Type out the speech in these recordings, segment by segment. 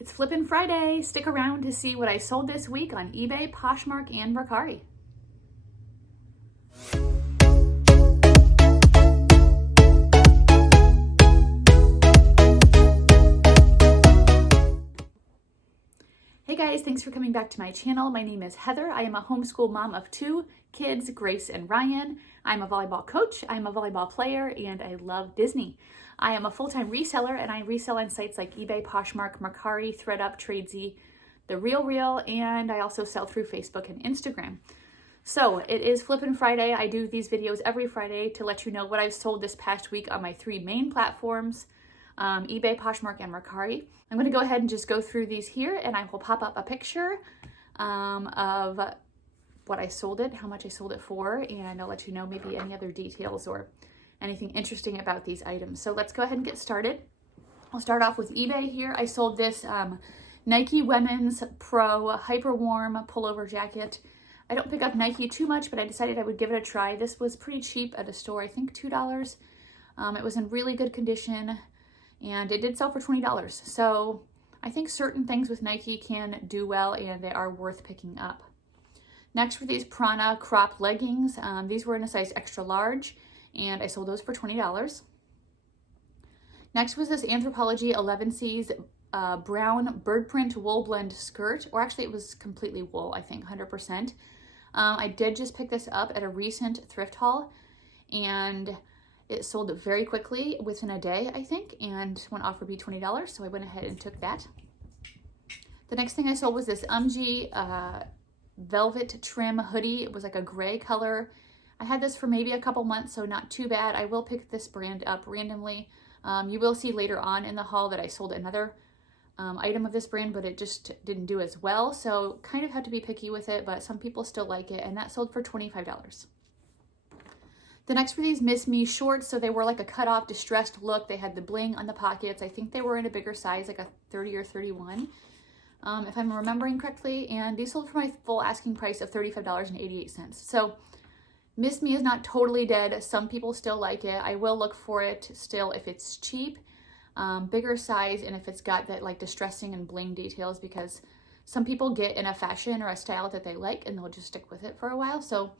It's Flippin' Friday. Stick around to see what I sold this week on eBay, Poshmark, and Mercari. Hey guys, thanks for coming back to my channel. My name is Heather. I am a homeschool mom of 2 kids, Grace and Ryan. I'm a volleyball coach, I'm a volleyball player, and I love Disney. I am a full-time reseller, and I resell on sites like eBay, Poshmark, Mercari, ThreadUp, Tradesy, The RealReal, and I also sell through Facebook and Instagram. So it is Flippin' Friday. I do these videos every Friday to let you know what I've sold this past week on my 3 main platforms, eBay, Poshmark, and Mercari. I'm going to go ahead and just go through these here, and I will pop up a picture of what I sold it, how much I sold it for, and I'll let you know maybe any other details or anything interesting about these items. So let's go ahead and get started. I'll start off with eBay here. I sold this Nike Women's Pro Hyper Warm Pullover Jacket. I don't pick up Nike too much, but I decided I would give it a try. This was pretty cheap at a store, I think $2. It was in really good condition, and it did sell for $20. So I think certain things with Nike can do well, and they are worth picking up. Next were these Prana crop leggings. These were in a size extra large, and I sold those for $20. Next was this Anthropologie 11C's brown bird print wool blend skirt, or actually it was completely wool, I think, 100%. I did just pick this up at a recent thrift haul, and it sold very quickly within a day, I think, and one offered me $20, so I went ahead and took that. The next thing I sold was this velvet trim hoodie. It was like a gray color. I had this for maybe a couple months, so not too bad. I will pick this brand up randomly. You will see later on in the haul that I sold another item of this brand, but it just didn't do as well, so kind of had to be picky with it, but some people still like it, and that sold for $25. The next were these Miss Me shorts. So they were like a cut-off distressed look. They had the bling on the pockets. I think they were in a bigger size, like a 30 or 31, if I'm remembering correctly, and these sold for my full asking price of $35.88. So Miss Me is not totally dead. Some people still like it. I will look for it still if it's cheap, bigger size, and if it's got that like distressing and bling details, because some people get in a fashion or a style that they like and they'll just stick with it for a while. So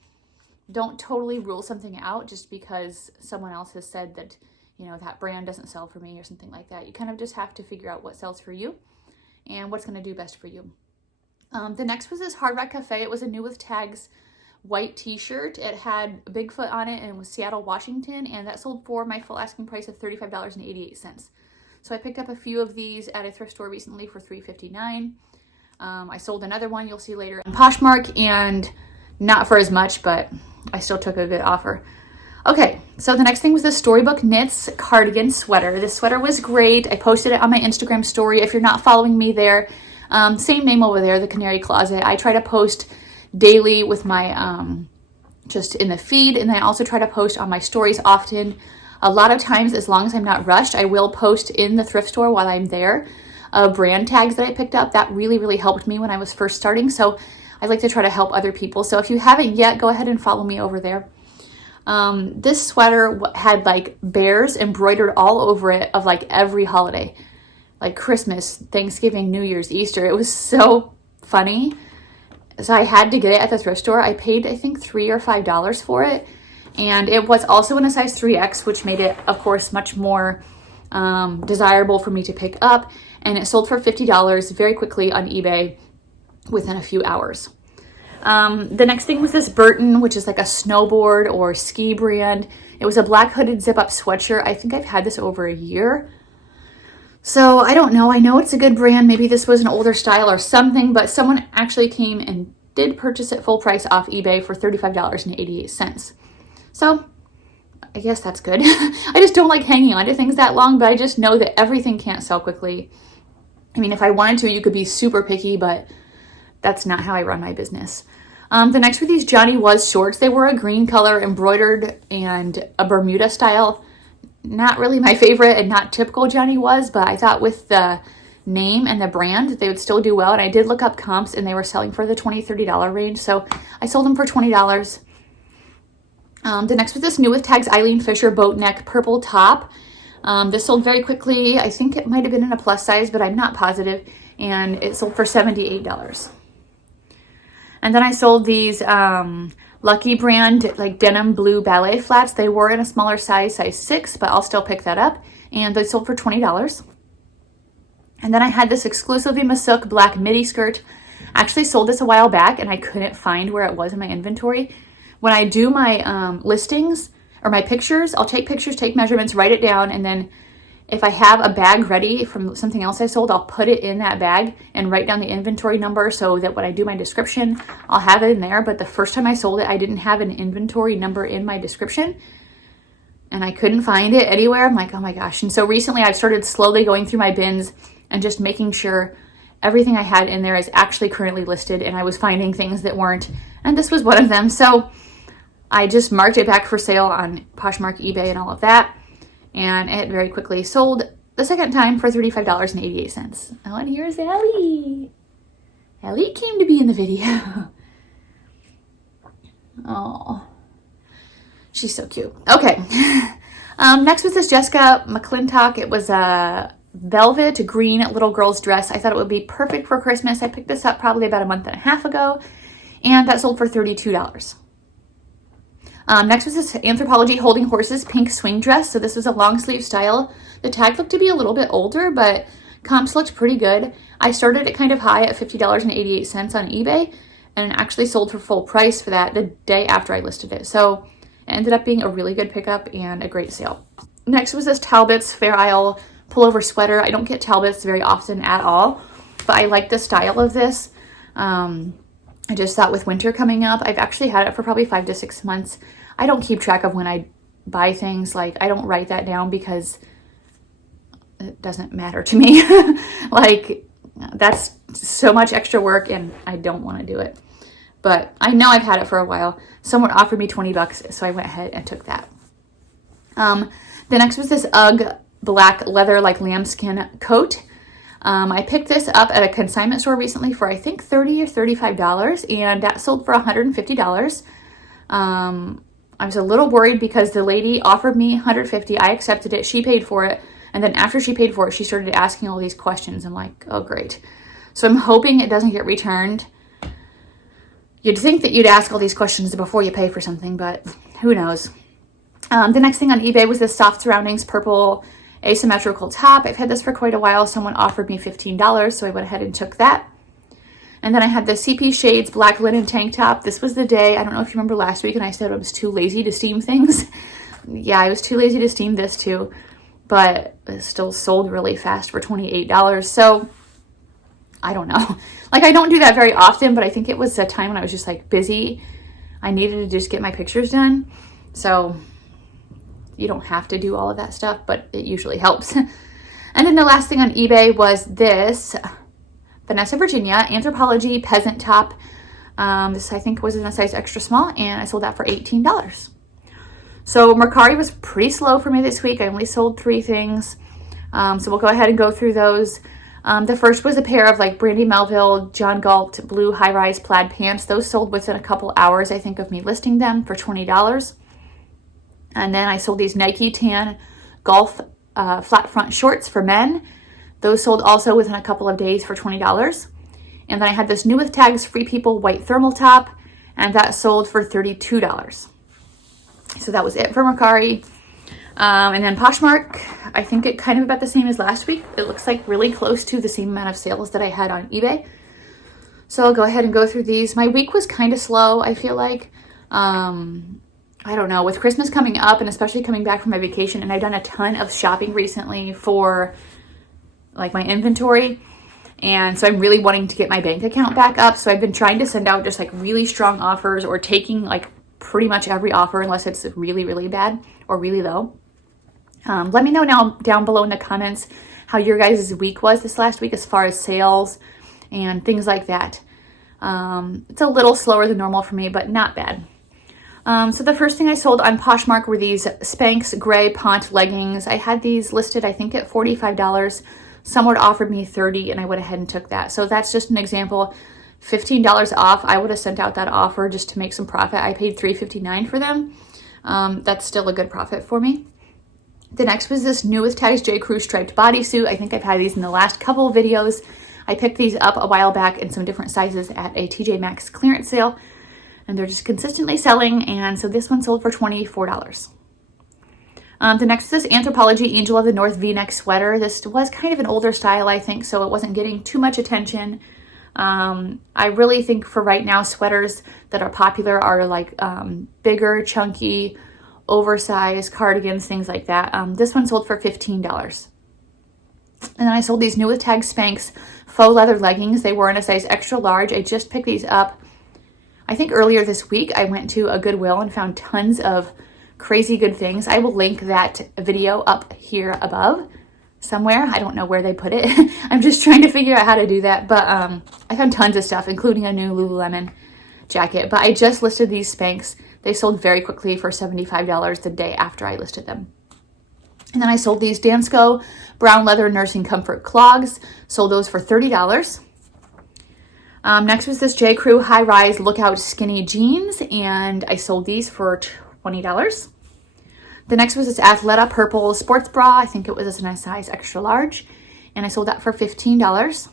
don't totally rule something out just because someone else has said that, you know, that brand doesn't sell for me or something like that. You kind of just have to figure out what sells for you and what's going to do best for you. The next was this Hard Rock Cafe. It was a New with Tags white t-shirt. It had Bigfoot on it and it was Seattle, Washington, and that sold for my full asking price of $35.88. So I picked up a few of these at a thrift store recently for $3.59. I sold another one you'll see later on Poshmark, and not for as much, but I still took a good offer. Okay, so the next thing was the Storybook Knits cardigan sweater. This sweater was great. I posted it on my Instagram story. If you're not following me there, same name over there, The Canary Closet. I try to post daily with my, just in the feed, and I also try to post on my stories often. A lot of times, as long as I'm not rushed, I will post in the thrift store while I'm there brand tags that I picked up. That really, really helped me when I was first starting. So I like to try to help other people. So if you haven't yet, go ahead and follow me over there. This sweater had like bears embroidered all over it of like every holiday, like Christmas, Thanksgiving, New Year's, Easter. It was so funny. So I had to get it at the thrift store. I paid, I think, $3 or $5 for it. And it was also in a size 3X, which made it, of course, much more desirable for me to pick up. And it sold for $50 very quickly on eBay within a few hours. The next thing was this Burton, which is like a snowboard or ski brand. It was a black hooded zip-up sweatshirt. I think I've had this over a year. So I don't know. I know it's a good brand. Maybe this was an older style or something, but someone actually came and did purchase it full price off eBay for $35.88. So I guess that's good. I just don't like hanging on to things that long, but I just know that everything can't sell quickly. I mean, if I wanted to, you could be super picky, but that's not how I run my business. The next were these Johnny Was shorts. They were a green color, embroidered, and a Bermuda style. Not really my favorite and not typical Johnny Was, but I thought with the name and the brand, they would still do well. And I did look up comps, and they were selling for the $20, $30 range. So I sold them for $20. The next was this New with Tags Eileen Fisher boat neck purple top. This sold very quickly. I think it might have been in a plus size, but I'm not positive. and it sold for $78. And then I sold these Lucky brand like denim blue ballet flats. They were in a smaller size 6, but I'll still pick that up. And they sold for $20. And then I had this exclusive Masuk black midi skirt. I actually sold this a while back and I couldn't find where it was in my inventory. When I do my listings or my pictures, I'll take pictures, take measurements, write it down, and then if I have a bag ready from something else I sold, I'll put it in that bag and write down the inventory number so that when I do my description, I'll have it in there. But the first time I sold it, I didn't have an inventory number in my description and I couldn't find it anywhere. I'm like, oh my gosh. And so recently I've started slowly going through my bins and just making sure everything I had in there is actually currently listed, and I was finding things that weren't, and this was one of them. So I just marked it back for sale on Poshmark, eBay, and all of that. And it very quickly sold the second time for $35.88. Oh, and here's Ellie. Ellie came to be in the video. Oh, she's so cute. Okay. Next was this Jessica McClintock. It was a velvet green little girl's dress. I thought it would be perfect for Christmas. I picked this up probably about a month and a half ago, and that sold for $32. Next was this Anthropologie Holding Horses pink swing dress. So this was a long sleeve style. The tag looked to be a little bit older, but comps looked pretty good. I started it kind of high at $50.88 on eBay and actually sold for full price for that the day after I listed it. So it ended up being a really good pickup and a great sale. Next was this Talbot's Fair Isle pullover sweater. I don't get Talbot's very often at all, but I like the style of this. I just thought with winter coming up, I've actually had it for probably 5 to 6 months. I don't keep track of when I buy things. Like, I don't write that down because it doesn't matter to me. Like, that's so much extra work and I don't want to do it. But I know I've had it for a while. Someone offered me $20, so I went ahead and took that. The next was this UGG black leather like lambskin coat. I picked this up at a consignment store recently for I think $30 or $35, and that sold for $150. I was a little worried because the lady offered me $150. I accepted it. She paid for it. And then after she paid for it, she started asking all these questions. I'm like, oh, great. So I'm hoping it doesn't get returned. You'd think that you'd ask all these questions before you pay for something, but who knows? The next thing on eBay was this Soft Surroundings purple asymmetrical top. I've had this for quite a while. Someone offered me $15, so I went ahead and took that. And then I had the CP Shades black linen tank top. This was the day, I don't know if you remember last week, and I said I was too lazy to steam things. Yeah, I was too lazy to steam this too, but it still sold really fast for $28. So I don't know. Like, I don't do that very often, but I think it was a time when I was just like busy. I needed to just get my pictures done. So you don't have to do all of that stuff, but it usually helps. And then the last thing on eBay was this Vanessa Virginia Anthropologie peasant top. This I think was in a size extra small, and I sold that for $18. So Mercari was pretty slow for me this week. I only sold 3 things. So we'll go ahead and go through those. The first was a pair of like Brandy Melville John Galt blue high-rise plaid pants. Those sold within a couple hours, I think, of me listing them for $20. And then I sold these Nike tan golf flat front shorts for men. Those sold also within a couple of days for $20. And then I had this new with tags Free People white thermal top, and that sold for $32. So that was it for Mercari. And then Poshmark, I think it kind of about the same as last week. It looks like really close to the same amount of sales that I had on eBay. So I'll go ahead and go through these. My week was kind of slow, I feel like. I don't know, with Christmas coming up and especially coming back from my vacation, and I've done a ton of shopping recently for like my inventory. And so I'm really wanting to get my bank account back up. So I've been trying to send out just like really strong offers, or taking like pretty much every offer unless it's really, really bad or really low. Let me know now down below in the comments how your guys' week was this last week as far as sales and things like that. It's a little slower than normal for me, but not bad. So the first thing I sold on Poshmark were these Spanx gray pant leggings. I had these listed, I think, at $45. Someone offered me $30, and I went ahead and took that. So that's just an example. $15 off. I would have sent out that offer just to make some profit. I paid $3.59 for them. That's still a good profit for me. The next was this new with tags J. Crew striped bodysuit. I think I've had these in the last couple of videos. I picked these up a while back in some different sizes at a TJ Maxx clearance sale, and they're just consistently selling, and so this one sold for $24. The next is this Anthropologie Angel of the North V-neck sweater. This was kind of an older style, I think, so it wasn't getting too much attention. I really think for right now, sweaters that are popular are like bigger, chunky, oversized cardigans, things like that. This one sold for $15. And then I sold these new with tag Spanx faux leather leggings. They were in a size extra large. I just picked these up, I think earlier this week. I went to a Goodwill and found tons of crazy good things. I will link that video up here above somewhere. I don't know where they put it. I'm just trying to figure out how to do that. But I found tons of stuff, including a new Lululemon jacket. But I just listed these Spanx. They sold very quickly for $75 the day after I listed them. And then I sold these Dansko brown leather nursing comfort clogs. Sold those for $30. Next was this J. Crew high rise lookout skinny jeans, and I sold these for $20. The next was this Athleta purple sports bra. I think it was in a size extra large, and I sold that for $15.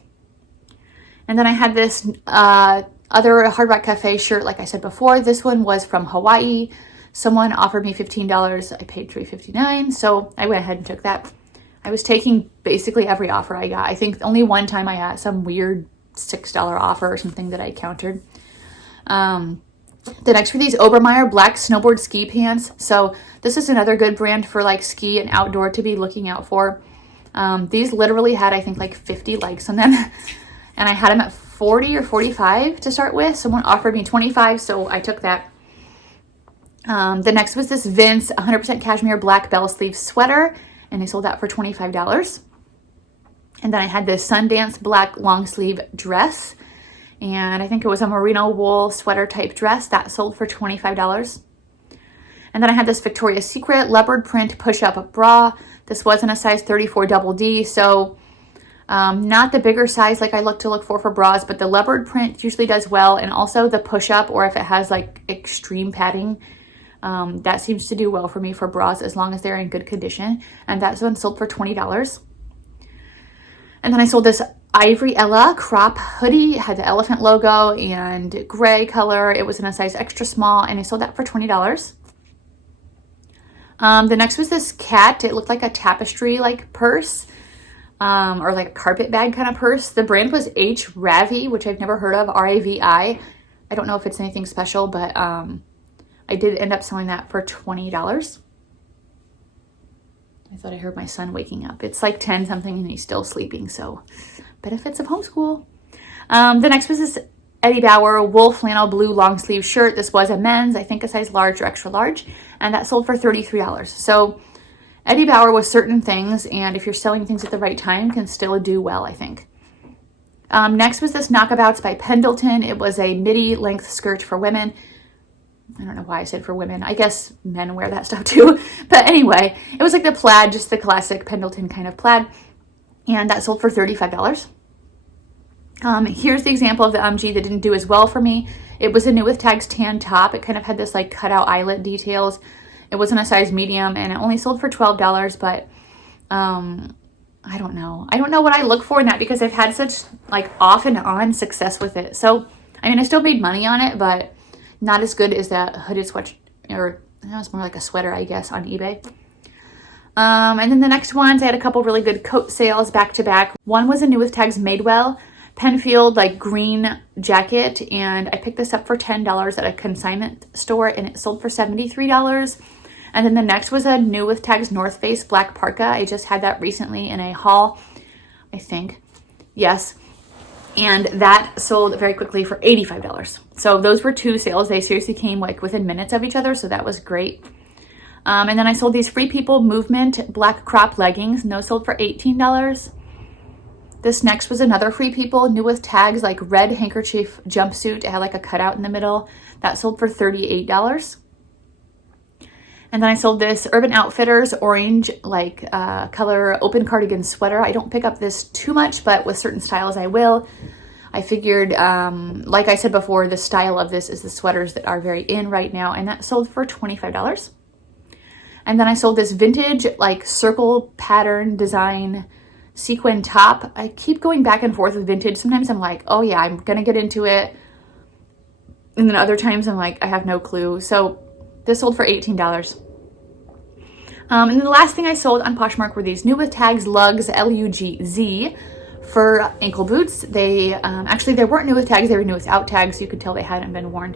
And then I had this other Hard Rock Cafe shirt, like I said before. This one was from Hawaii. Someone offered me $15. I paid $3.59, so I went ahead and took that. I was taking basically every offer I got. I think only one time I got some weird $6 offer or something that I countered. The next were these Obermeyer black snowboard ski pants. So this is another good brand for like ski and outdoor to be looking out for. These literally had, I think, like 50 likes on them. And I had them at 40 or 45 to start with. Someone offered me 25, so I took that. The next was this Vince 100% cashmere black bell sleeve sweater, and they sold that for $25. And then I had this Sundance black long sleeve dress, and I think it was a merino wool sweater type dress that sold for $25. And then I had this Victoria's Secret leopard print push-up bra. This was in a size 34 double D, so not the bigger size like I look for bras, but the leopard print usually does well, and also the push-up, or if it has like extreme padding, that seems to do well for me for bras as long as they're in good condition. And that one sold for $20. And then I sold this Ivory Ella crop hoodie. It had the elephant logo and gray color. It was in a size extra small, and I sold that for $20. The next was this cat. It looked like a tapestry like purse, or like a carpet bag kind of purse. The brand was H. Ravi, which I've never heard of, R-A-V-I. I don't know if it's anything special, but I did end up selling that for $20. I thought I heard my son waking up. It's like 10 something and he's still sleeping, so benefits of homeschool. The next was this Eddie Bauer wool flannel blue long sleeve shirt. This was a men's, I think a size large or extra large, and that sold for $33. So Eddie Bauer was certain things, and if you're selling things at the right time, can still do well, I think. Next was this Knockabouts by Pendleton. It was a midi length skirt for women. I don't know why I said for women. I guess men wear that stuff too. But anyway, it was like the plaid, just the classic Pendleton kind of plaid. And that sold for $35. Here's the example of the UMG that didn't do as well for me. It was a new with tags tan top. It kind of had this like cutout eyelet details. It was in a size medium, and it only sold for $12. But I don't know. I don't know what I look for in that, because I've had such like off and on success with it. So, I mean, I still made money on it, but not as good as that hooded sweat, or it's more like a sweater, I guess, on eBay. And then the next ones, I had a couple really good coat sales back to back. One was a new with tags Madewell Penfield like green jacket, and I picked this up for $10 at a consignment store, and it sold for $73. And then the next was a new with tags North Face black parka. I just had that recently in a haul, I think. Yes. And that sold very quickly for $85. So those were two sales. They seriously came like within minutes of each other, so that was great. And then I sold these Free People Movement black crop leggings, and those sold for $18. This next was another Free People new with tags like red handkerchief jumpsuit. It had like a cutout in the middle. That sold for $38. And then I sold this Urban Outfitters orange like color open cardigan sweater. I don't pick up this too much, but with certain styles I will. I figured, like I said before, the style of this is the sweaters that are very in right now, and that sold for $25. And then I sold this vintage like circle pattern design sequin top. I keep going back and forth with vintage. Sometimes I'm like, oh yeah, I'm gonna get into it. And then other times I'm like, I have no clue. So this sold for $18. And then the last thing I sold on Poshmark were these new with tags lugs, L-U-G-Z, for ankle boots. They actually, they weren't new with tags, they were new without tags. You could tell they hadn't been worn.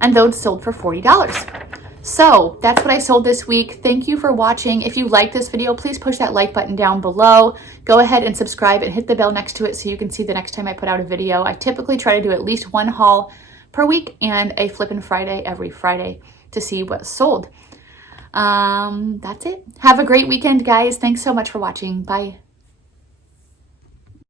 And those sold for $40. So that's what I sold this week. Thank you for watching. If you like this video, please push that like button down below. Go ahead and subscribe and hit the bell next to it so you can see the next time I put out a video. I typically try to do at least one haul per week and a Flippin' Friday every Friday to see what's sold. That's it. Have a great weekend, guys. Thanks so much for watching. Bye.